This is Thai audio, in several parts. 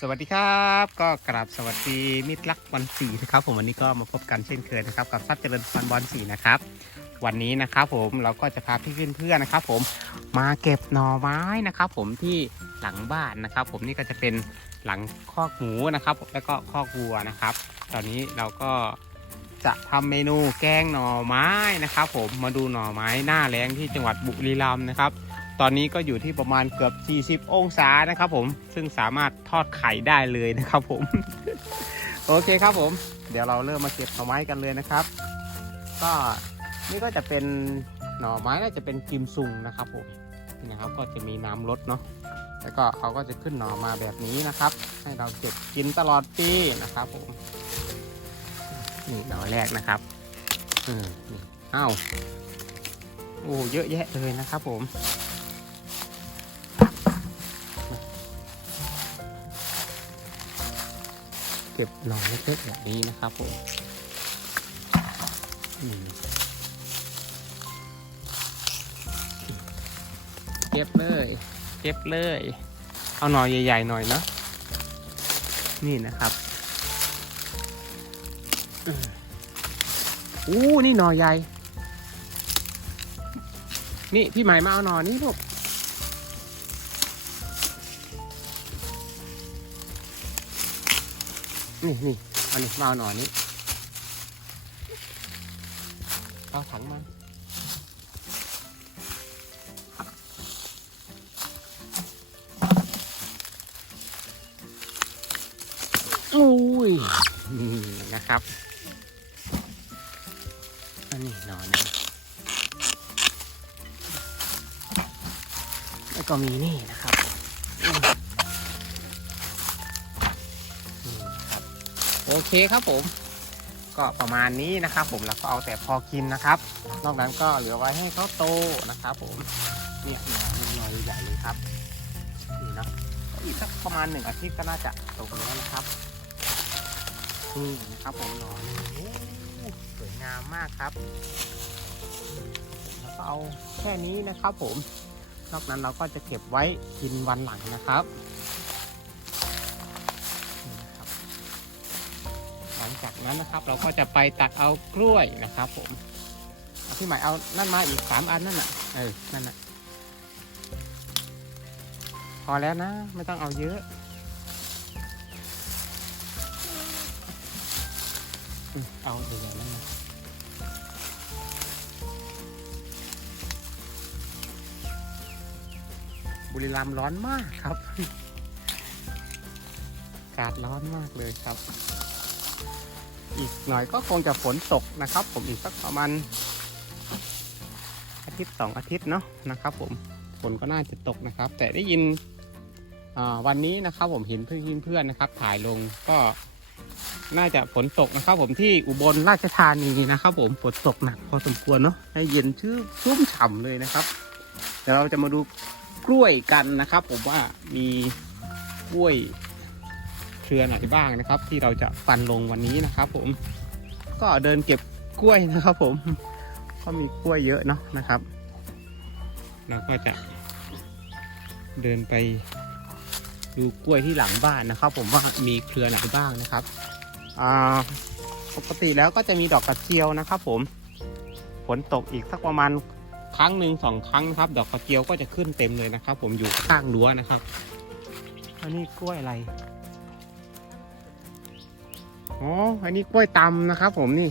สวัสดีครับ ก็กราบสวัสดีมิตรรักวันสีนะครับ ผมวันนี้ก็มาพบกันเช่นเคยนะครับกับทรัพย์เจริญพันบอลสีนะครับ วันนี้นะครับผมเราก็จะพาพี่เพื่อนๆนะครับ ผมมาเก็บหน่อไม้นะครับ ผมที่หลังบ้านนะครับ ผมนี่ก็จะเป็นหลังคอกหมูนะครับ แล้วก็คอกวัวนะครับ ตอนนี้เราก็จะทำเมนูแกงหน่อไม้นะครับ ผมมาดูหน่อไม้หน้าแรงที่จังหวัดบุรีรัมย์นะครับ ตอนนี้ก็อยู่ที่ประมาณเกือบ 40 องศานะครับผม ซึ่งสามารถทอดไข่ได้เลยนะครับผม โอเคครับผม เดี๋ยวเราเริ่มมาเก็บหน่อไม้กันเลยนะครับ ก็นี่ก็จะเป็นหน่อไม้น่าจะเป็นกิมซุงนะครับผมนี่นะครับก็จะมีน้ำลดเนาะ แล้วก็เขาก็จะขึ้นหน่อมาแบบนี้นะครับ ให้เราเก็บกินตลอดปีนะครับผม นี่หน่อแรกนะครับอืมอ้าว โอ้เยอะแยะเลยนะครับผม เก็บหน่อเล็กๆแบบนี้นะครับผมอืมเก็บเลย เก็บเลย เอาหน่อใหญ่ๆหน่อยเนาะนี่นะครับอืมอู้นี่หน่อใหญ่ นี่พี่ใหม่มาเอาหน่อนี้ลูก นี่นี่เอานี่มาเอาหน่อนี้เอาถังมาอุ้ยนี่นะครับอันนี้หน่อนแล้วก็มีนี่นะครับ โอเคครับผม ก็ประมาณนี้นะครับ ผมแล้วก็เอาแต่พอกินนะครับ นอกนั้นก็เหลือไว้ให้เขาโตนะครับ ผมเนี่ยหน่อยหน่อยใหญ่เลยครับนี่เนาะอีกสักประมาณหนึ่งอาทิตย์ก็น่าจะโตแล้วนะครับนี่นะครับ ผมหน่อยสวยงามมากครับแล้วก็เอาแค่นี้นะครับ ผมนอกนั้นเราก็จะเก็บไว้กินวันหลังนะครับ นั้นนะครับ เราก็จะไปตัดเอากล้วยนะครับผมพี่ใหม่เอานั่นมาอีกสามอันนั่นน่ะเออนั่นน่ะพอแล้วนะ ไม่ต้องเอาเยอะเอาเดี๋ยวๆนั่นนะบุรีรัมย์ร้อนมากครับ อากาศร้อนมากเลยครับ อีกหน่อยก็คงจะฝนตกนะครับ ผมอีกสักประมาณอาทิตย์สองอาทิตย์เนาะนะครับ ผมฝนก็น่าจะตกนะครับ แต่ได้ยินวันนี้นะครับผมเห็นเพื่อนเพื่อนนะครับ ถ่ายลงก็น่าจะฝนตกนะครับ ผมที่อุบลราชธานีนะครับ ผมฝนตกหนักพอสมควรเนาะให้เย็นชื่อชุ่มฉ่ำเลยนะครับเดี๋ยวเราจะมาดูกล้วยกันนะครับ ผมว่ามีกล้วย เครือไหนบ้างนะครับ ที่เราจะฟันลงวันนี้นะครับผมก็เดินเก็บกล้วยนะครับ ผมก็มีกล้วยเยอะเนาะนะครับ เราก็จะเดินไปดูกล้วยที่หลังบ้านนะครับ ผมว่ามีเครือไหนบ้างนะครับอ่าปกติแล้วก็จะมีดอกกระเจียวนะครับ ผมฝนตกอีกสักประมาณครั้งหนึ่งสองครั้งนะครับ ดอกกระเจียวก็จะขึ้นเต็มเลยนะครับ ผมอยู่ข้างรั้วนะครับอันนี้กล้วยอะไร อ๋อ อันนี้กล้วยตำนะครับ ผมนี่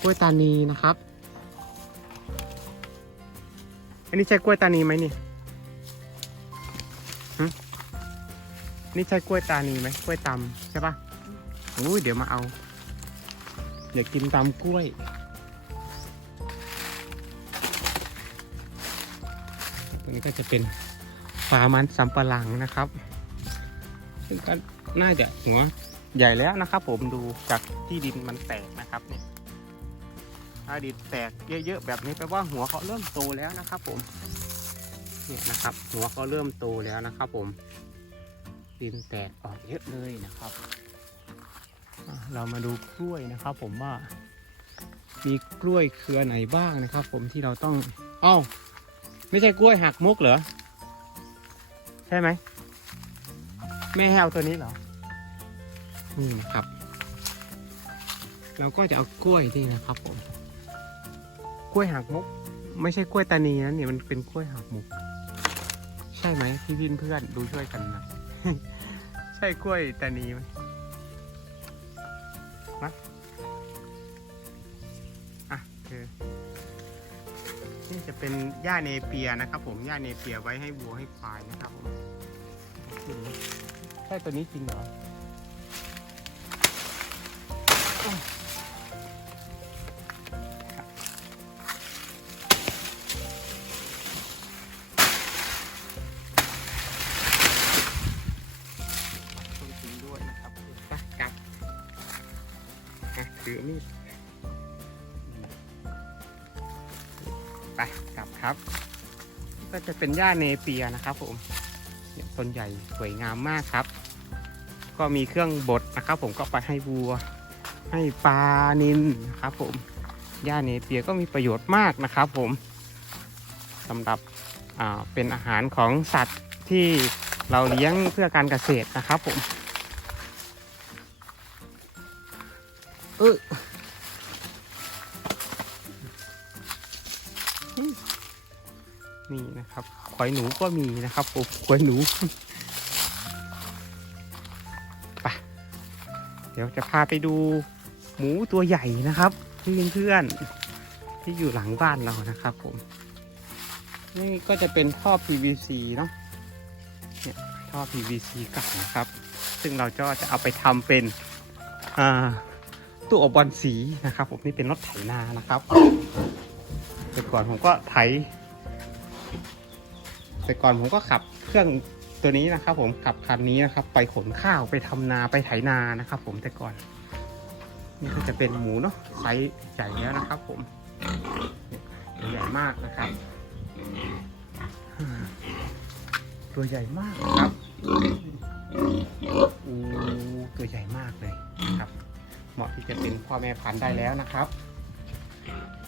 กล้วยตานีนะครับ อันนี้ใช่กล้วยตานีไหมนี่นี่ใช่กล้วยตานีไหมกล้วยตำใช่ปะอุ้ยเดี๋ยวมาเอาอยากกินตำกล้วยตัวนี้ก็จะเป็นฟามันสำปะหลังนะครับ ซึ่งก็น่าจะหัว ใหญ่แล้วนะครับ ผมดูจากที่ดินมันแตกนะครับเนี่ยถ้าดินแตกเยอะๆแบบนี้แปลว่าหัวเขาเริ่มโตแล้วนะครับ ผมเนี่ยนะครับ หัวเขาเริ่มโตแล้วนะครับ ผม ดินแตกออกเยอะเลยนะครับเรามาดูกล้วยนะครับ ผมว่า มีกล้วยเครือไหนบ้างนะครับ ผมที่เราต้อง เอ้า ไม่ใช่กล้วยหักมุกเหรอ ใช่ไหมแม่ให้เอาตัวนี้เหรอ นี่นะครับ เราก็จะเอากล้วยนี่นะครับผม กล้วยหักมุก ไม่ใช่กล้วยตานีนะเนี่ยมันเป็นกล้วยหักมุก ใช่ไหมพี่พินเพื่อนดูช่วยกันนะใช่กล้วยตานีไหมมาอะคือนี่จะเป็นหญ้าเนเปียนะครับผมหญ้าเนเปียไว้ให้วัวให้ควายนะครับผมขึ้นนะใช่ตัวนี้จริงเหรอ ถือมีดไปกลับครับ ก็จะเป็นหญ้าเนเปียนะครับผมต้นใหญ่สวยงามมากครับ ก็มีเครื่องบดนะครับ ผมก็ไปให้วัว ให้ปลานินนะครับผมหญ้าเนเปียก็มีประโยชน์มากนะครับผมสำหรับเป็นอาหารของสัตว์ที่เราเลี้ยงเพื่อการเกษตรนะครับผมเออนี่นะครับควายหนูก็มีนะครับผมควายหนูไปเดี๋ยวจะพาไปดู หมูตัวใหญ่นะครับที่เพื่อนๆที่อยู่หลังบ้านเรานะครับ ผม นี่ก็จะเป็นท่อ PVC เนาะท่อ PVC เก่านะครับ ซึ่งเราก็จะเอาไปทำเป็นอ่าตู้อบบอลสีนะครับ ผมนี่เป็นรถไถนานะครับแต่ก่อนผมก็ไถแต่ก่อนผมก็ขับเครื่องตัวนี้นะครับ ผมขับคันนี้นะครับ ไปขนข้าวไปทำนาไปไถนานะครับ ผมแต่ก่อน นี่ก็จะเป็นหมูเนาะไซส์ใหญ่แล้วนะครับ ผมตัวใหญ่มากนะครับ ตัวใหญ่มากครับโอ้ตัวใหญ่มากเลยนะครับ เหมาะที่จะเป็นพ่อแม่พันธุ์ได้แล้วนะครับ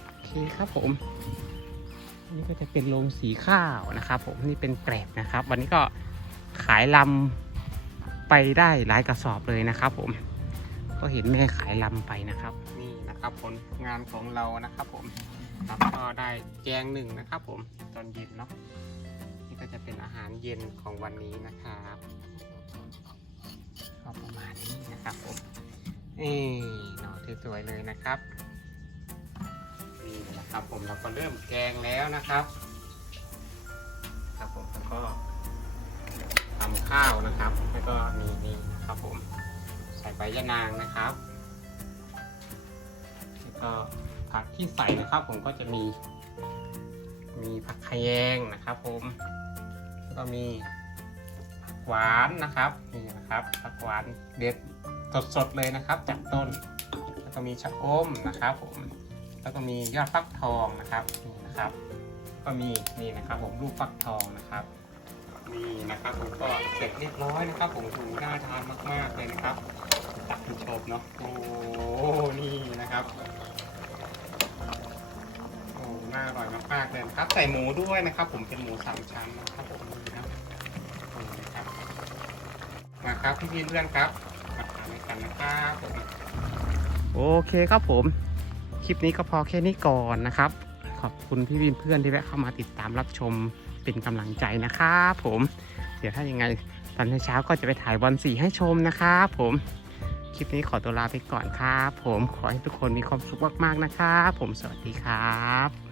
โอเคครับผม นี่ก็จะเป็นโรงสีข้าวนะครับ ผมนี่เป็นแกลบนะครับ วันนี้ก็ขายลำไปได้หลายกระสอบเลยนะครับ ผม ก็เห็นแม่ขายลำไปนะครับ นี่นะครับผลงานของเรานะครับผมครับก็ได้แกงหนึ่งนะครับ ผมตอนเย็นเนาะนี่ก็จะเป็นอาหารเย็นของวันนี้นะครับก็ประมาณนี้นะครับผมนี่เนาะสวยๆเลยนะครับนี่นะครับผมเราก็เริ่มแกงแล้วนะครับ ครับผมแล้วก็ทำข้าวนะครับ แล้วก็มีนี่นะครับผม บยะนางนะครับแล้วก็ผักที่ใส่นะครับ ผมก็จะมี มีผักขยงนะครับ ผมแล้วก็มีผักหวานนะครับนี่นะครับผักหวานเด็ดสดๆเลยนะครับ จากต้น แล้วก็มีชะอมนะครับ ผมแล้วก็มียอดฟักทองนะครับนี่นะครับ ก็มีนี่นะครับ ผมลูกฟักทองนะครับนี่นะครับผมก็เสร็จเรียบร้อยนะครับ ผมดูน่าทานมากๆเลยนะครับ ตักผู้ชมเนาะ โอ้ นี่นะครับ โอ้ น่าอร่อยมากๆเลยครับ ใส่หมูด้วยนะครับ ผมเป็นหมูสามชั้นนะครับผมนี่ครับนี่นะครับ มาครับพี่พี่เพื่อนครับ มาทานด้วยกันนะครับผม โอเคครับผม คลิปนี้ก็พอแค่นี้ก่อนนะครับ ขอบคุณพี่วินเพื่อนที่แวะเข้ามาติดตามรับชมเป็นกำลังใจนะครับผม เดี๋ยวถ้ายังไงตอนเช้าก็จะไปถ่ายบอลสีให้ชมนะครับผม คลิปนี้ขอตัวลาไปก่อนครับ ผมขอให้ทุกคนมีความสุขมากๆนะครับ ผมสวัสดีครับ